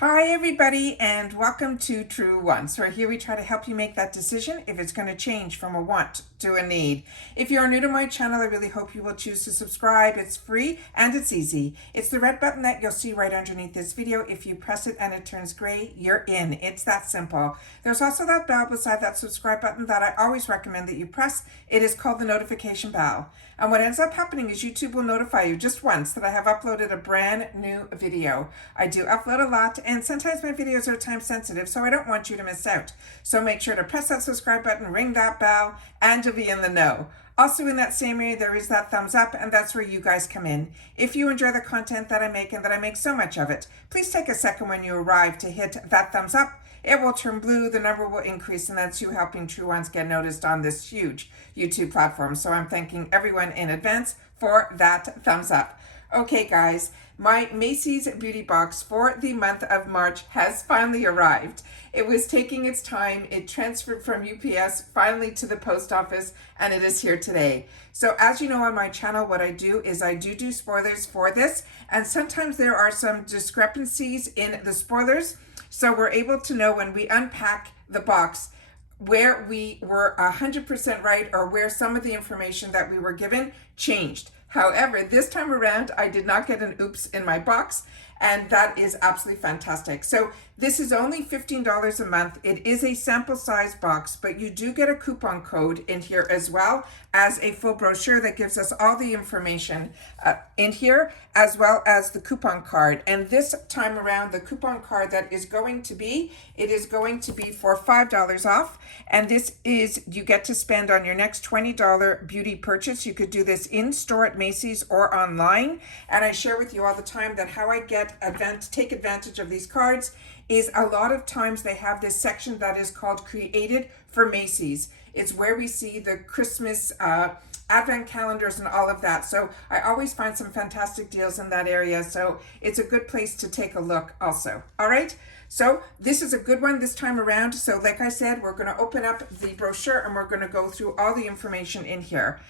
Hi everybody, and welcome to True Wants, where here we try to help you make that decision if it's going to change from a want to a need. If you're new to my channel, I really hope you will choose to subscribe. It's free and it's easy. It's the red button that you'll see right underneath this video. If you press it and it turns gray, you're in. It's that simple. There's also that bell beside that subscribe button that I always recommend that you press. It is called the notification bell. And what ends up happening is YouTube will notify you just once that I have uploaded a brand new video. I do upload a lot, and sometimes my videos are time sensitive, so I don't want you to miss out. So make sure to press that subscribe button, ring that bell, and you'll be in the know. Also in that same area, there is that thumbs up, and that's where you guys come in. If you enjoy the content that I make and that I make so much of it, please take a second when you arrive to hit that thumbs up. It will turn blue, the number will increase, and that's you helping True Ones get noticed on this huge YouTube platform. So I'm thanking everyone in advance for that thumbs up. Okay, guys, my MACYS beauty box for the month of March has finally arrived. It was taking its time. It transferred from UPS finally to the post office, and it is here today. So as you know on my channel, what I do is I do spoilers for this, and sometimes there are some discrepancies in the spoilers. So we're able to know when we unpack the box where we were 100% right or where some of the information that we were given changed. However, this time around, I did not get an oops in my box, and that is absolutely fantastic. So this is only $15 a month. It is a sample size box, but you do get a coupon code in here as well as a full brochure that gives us all the information in here, as well as the coupon card. And this time around, the coupon card that is going to be, it is going to be for $5 off. And this is, you get to spend on your next $20 beauty purchase. You could do this in store at MACYS or online. And I share with you all the time that how I take advantage of these cards is a lot of times they have this section that is called Created for MACYS. It's where we see the Christmas advent calendars and all of that. So I always find some fantastic deals in that area. So it's a good place to take a look also. All right. So this is a good one this time around. So like I said, we're going to open up the brochure and we're going to go through all the information in here.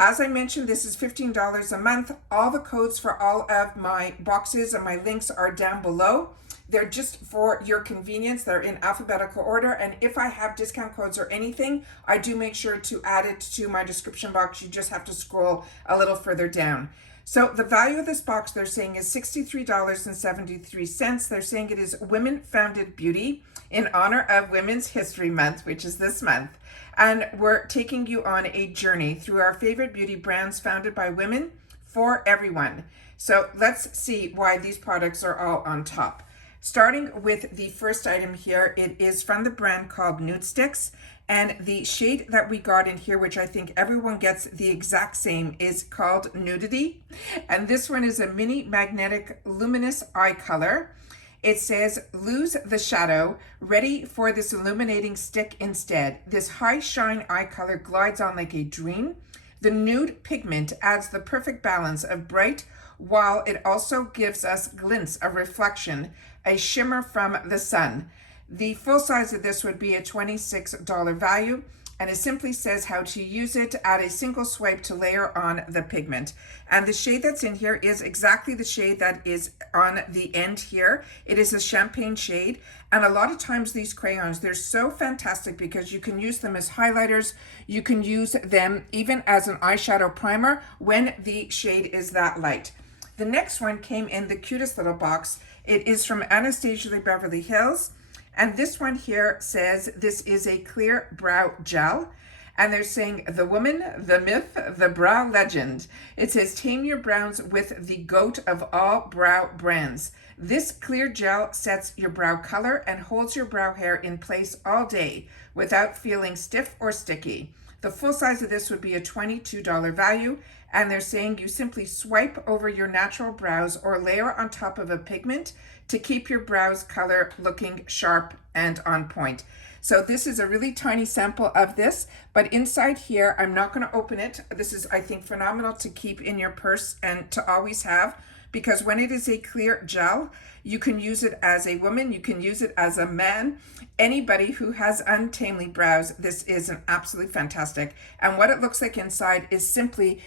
As I mentioned, this is $15 a month. All the codes for all of my boxes and my links are down below. They're just for your convenience. They're in alphabetical order. And if I have discount codes or anything, I do make sure to add it to my description box. You just have to scroll a little further down. So the value of this box, they're saying, is $63.73. They're saying it is women-founded beauty in honor of Women's History Month, which is this month. And we're taking you on a journey through our favorite beauty brands founded by women for everyone. So let's see why these products are all on top. Starting with the first item here, it is from the brand called Nude Sticks. And the shade that we got in here, which I think everyone gets the exact same, is called Nudity. And this one is a mini magnetic luminous eye color. It says, lose the shadow, ready for this illuminating stick instead. This high shine eye color glides on like a dream. The nude pigment adds the perfect balance of bright, while it also gives us glints of reflection, a shimmer from the sun. The full size of this would be a $26 value, and it simply says how to use it. Add a single swipe to layer on the pigment. And the shade that's in here is exactly the shade that is on the end here. It is a champagne shade. And a lot of times these crayons, they're so fantastic because you can use them as highlighters. You can use them even as an eyeshadow primer when the shade is that light. The next one came in the cutest little box. It is from Anastasia Beverly Hills. And this one here says this is a clear brow gel. And they're saying the woman, the myth, the brow legend. It says tame your brows with the GOAT of all brow brands. This clear gel sets your brow color and holds your brow hair in place all day without feeling stiff or sticky. The full size of this would be a $22 value. And they're saying you simply swipe over your natural brows or layer on top of a pigment to keep your brows color looking sharp and on point. So this is a really tiny sample of this, but inside here, I'm not going to open it. This is, I think, phenomenal to keep in your purse and to always have, because when it is a clear gel, you can use it as a woman, you can use it as a man, anybody who has untamely brows. This is an absolutely fantastic. And what it looks like inside is simply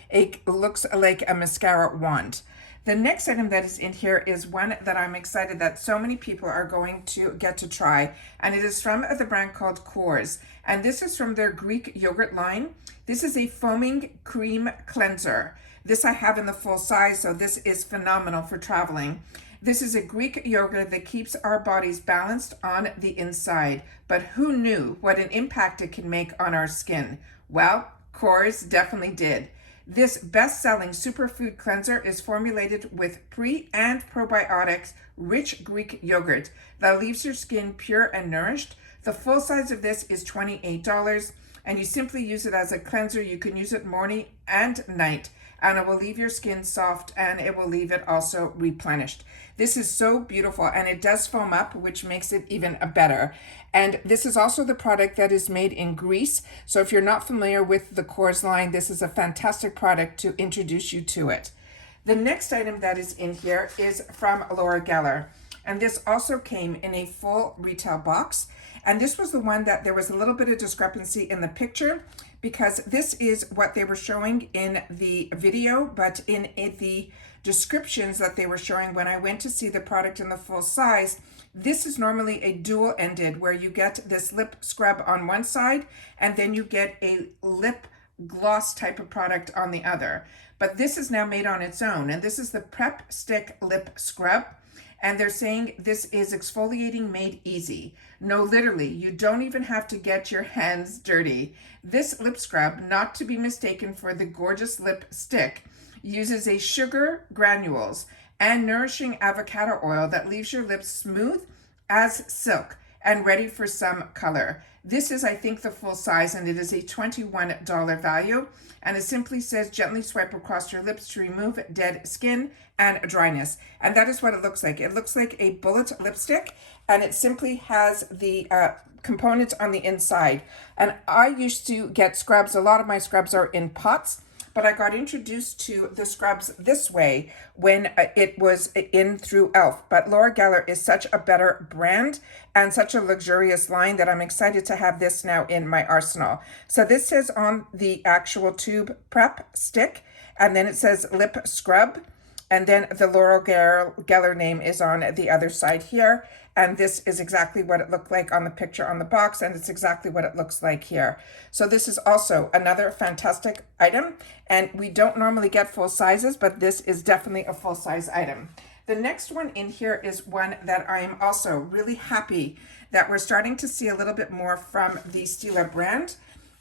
looks like a mascara wand. The next item that is in here is one that I'm excited that so many people are going to get to try, and it is from the brand called Kors, and this is from their Greek yogurt line. This is a foaming cream cleanser. This I have in the full size, so this is phenomenal for traveling. This is a Greek yogurt that keeps our bodies balanced on the inside, but who knew what an impact it can make on our skin? Well, Kors definitely did. This best-selling superfood cleanser is formulated with pre- and probiotics rich Greek yogurt that leaves your skin pure and nourished. The full size of this is $28, and you simply use it as a cleanser. You can use it morning and night, and it will leave your skin soft, and it will leave it also replenished. This is so beautiful, and it does foam up, which makes it even better. And this is also the product that is made in Greece. So if you're not familiar with the Kors line, this is a fantastic product to introduce you to it. The next item that is in here is from Laura Geller. And this also came in a full retail box. And this was the one that there was a little bit of discrepancy in the picture, because this is what they were showing in the video, but in the descriptions that they were showing when I went to see the product in the full size, this is normally a dual ended, where you get this lip scrub on one side and then you get a lip gloss type of product on the other. But this is now made on its own, and this is the Prep Stick Lip Scrub. And they're saying this is exfoliating made easy. No, literally, you don't even have to get your hands dirty. This lip scrub, not to be mistaken for the gorgeous lip stick, uses a sugar granules and nourishing avocado oil that leaves your lips smooth as silk and ready for some color. This is, I think, the full size, and it is a $21 value. And it simply says, gently swipe across your lips to remove dead skin and dryness. And that is what it looks like. It looks like a bullet lipstick, and it simply has the components on the inside. And I used to get scrubs. A lot of my scrubs are in pots, but I got introduced to the scrubs this way when it was in through e.l.f. But Laura Geller is such a better brand and such a luxurious line that I'm excited to have this now in my arsenal. So this says on the actual tube Prep Stick, and then it says Lip Scrub, and then the Laura Geller name is on the other side here. And this is exactly what it looked like on the picture on the box, and it's exactly what it looks like here. So this is also another fantastic item, and we don't normally get full sizes, but this is definitely a full size item. The next one in here is one that I'm also really happy that we're starting to see a little bit more from the Stila brand.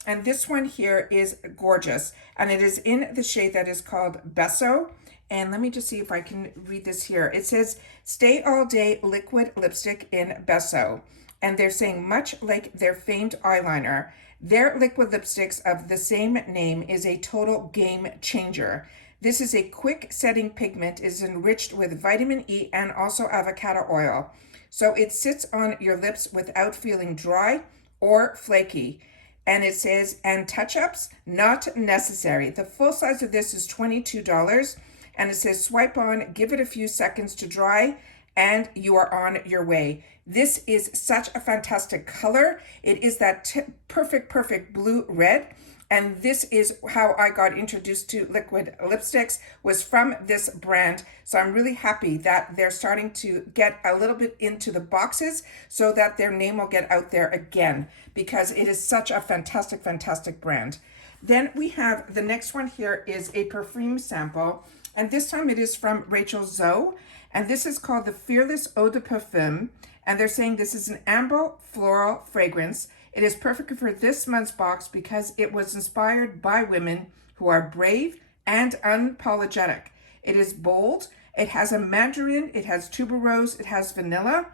And this one here is gorgeous, and it is in the shade that is called Beso. And let me just see if I can read this here. It says, Stay All Day Liquid Lipstick in Beso. And they're saying, much like their famed eyeliner, their liquid lipsticks of the same name is a total game changer. This is a quick setting pigment, is enriched with vitamin E and also avocado oil. So it sits on your lips without feeling dry or flaky. And it says, and touch-ups, not necessary. The full size of this is $22. And it says, swipe on, give it a few seconds to dry, and you are on your way. This is such a fantastic color. It is that perfect blue-red. And this is how I got introduced to liquid lipsticks, was from this brand. So I'm really happy that they're starting to get a little bit into the boxes so that their name will get out there again, because it is such a fantastic brand. Then we have the next one here is a perfume sample. And this time it is from Rachel Zoe. And this is called the Fearless Eau de Perfume. And they're saying this is an amber floral fragrance. It is perfect for this month's box because it was inspired by women who are brave and unapologetic. It is bold. It has a mandarin. It has tuberose. It has vanilla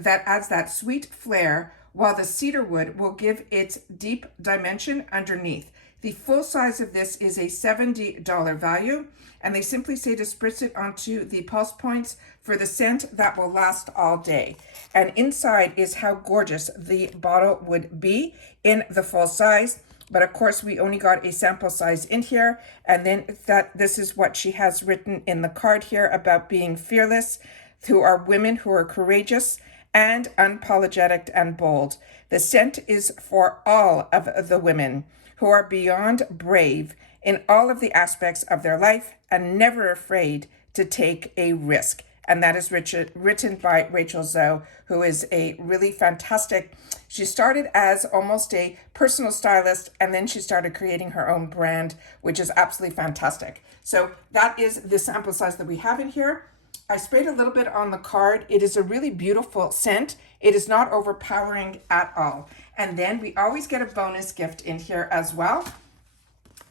that adds that sweet flair, while the cedarwood will give its deep dimension underneath. The full size of this is a $70 value, and they simply say to spritz it onto the pulse points for the scent that will last all day. And inside is how gorgeous the bottle would be in the full size. But of course, we only got a sample size in here. And then this is what she has written in the card here about being fearless, who are women who are courageous and unapologetic and bold. The scent is for all of the women who are beyond brave in all of the aspects of their life and never afraid to take a risk. And that is written by Rachel Zoe, who is a really fantastic. She started as almost a personal stylist, and then she started creating her own brand, which is absolutely fantastic. So that is the sample size that we have in here. I sprayed a little bit on the card. It is a really beautiful scent. It is not overpowering at all. And then we always get a bonus gift in here as well.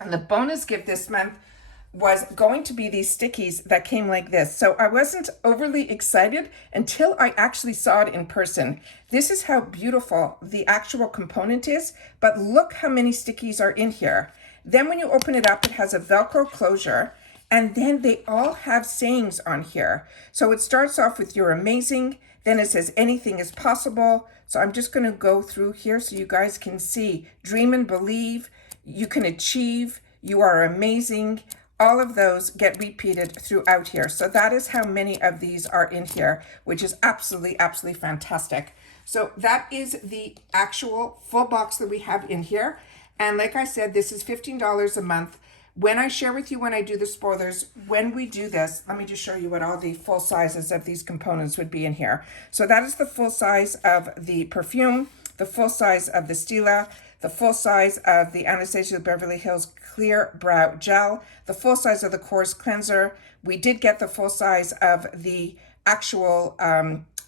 And the bonus gift this month was going to be these stickies that came like this. So I wasn't overly excited until I actually saw it in person. This is how beautiful the actual component is, but look how many stickies are in here. Then when you open it up, it has a Velcro closure, and then they all have sayings on here. So it starts off with "You're amazing," then it says "Anything is possible." So I'm just gonna go through here so you guys can see. Dream and believe, you can achieve, you are amazing. All of those get repeated throughout here. So that is how many of these are in here, which is absolutely, absolutely fantastic. So that is the actual full box that we have in here. And like I said, this is $15 a month. When I share with you when I do the spoilers, when we do this, let me just show you what all the full sizes of these components would be in here. So that is the full size of the Perfume, the full size of the Stila, the full size of the Anastasia Beverly Hills Clear Brow Gel, the full size of the Course Cleanser. We did get the full size of the actual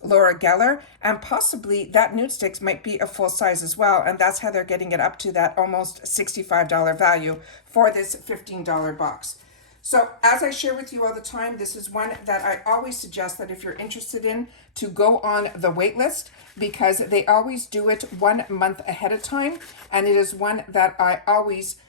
Laura Geller, and possibly that Nude Sticks might be a full size as well, and that's how they're getting it up to that almost $65 value for this $15 box. So as I share with you all the time, this is one that I always suggest that if you're interested in, to go on the wait list, because they always do it 1 month ahead of time. And it is one that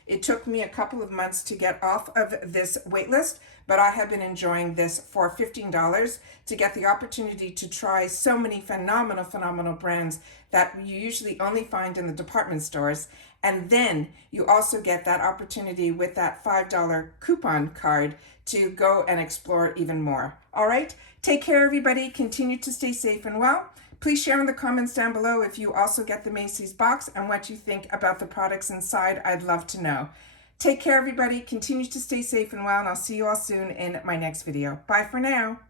it took me a couple of months to get off of this wait list, but I have been enjoying this for $15 to get the opportunity to try so many phenomenal brands that you usually only find in the department stores. And then you also get that opportunity with that $5 coupon card to go and explore even more. All right, take care, everybody. Continue to stay safe and well. Please share in the comments down below if you also get the MACYS box and what you think about the products inside. I'd love to know. Take care, everybody. Continue to stay safe and well, and I'll see you all soon in my next video. Bye for now.